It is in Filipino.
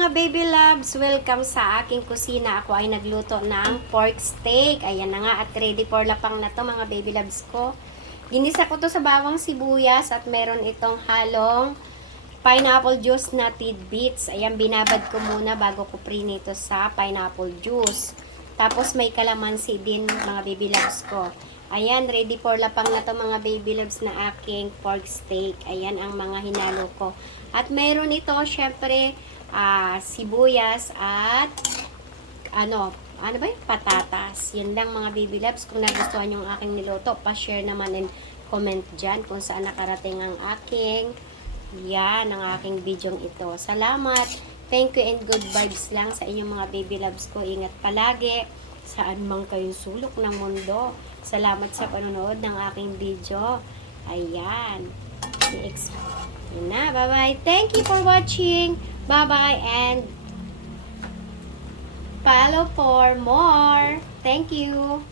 mga baby loves! Welcome sa aking kusina. Ako ay nagluto ng pork steak. Ayan na nga at ready for lapang na to mga baby loves ko. Ginisa ko to sa bawang sibuyas at meron itong halong pineapple juice na tidbits. Ayan, binabad ko muna bago ko prinito sa pineapple juice. Tapos may kalamansi din mga baby loves ko. Ayan, ready for lapang na to mga baby loves na aking pork steak. Ayan ang mga hinalo ko. At meron ito, syempre, sibuyas at ano ba yung patatas. Yun lang mga baby loves. Kung nagustuhan yung aking niluto, pa-share naman and comment dyan kung saan nakarating ang aking ang aking video ito. Salamat. Thank you and good vibes lang sa inyong mga baby loves ko. Ingat palagi saan mang kayong sulok ng mundo. Salamat sa panonood ng aking video. Ayan. Yun na. Bye-bye. Thank you for watching. Bye-bye and follow for more. Thank you.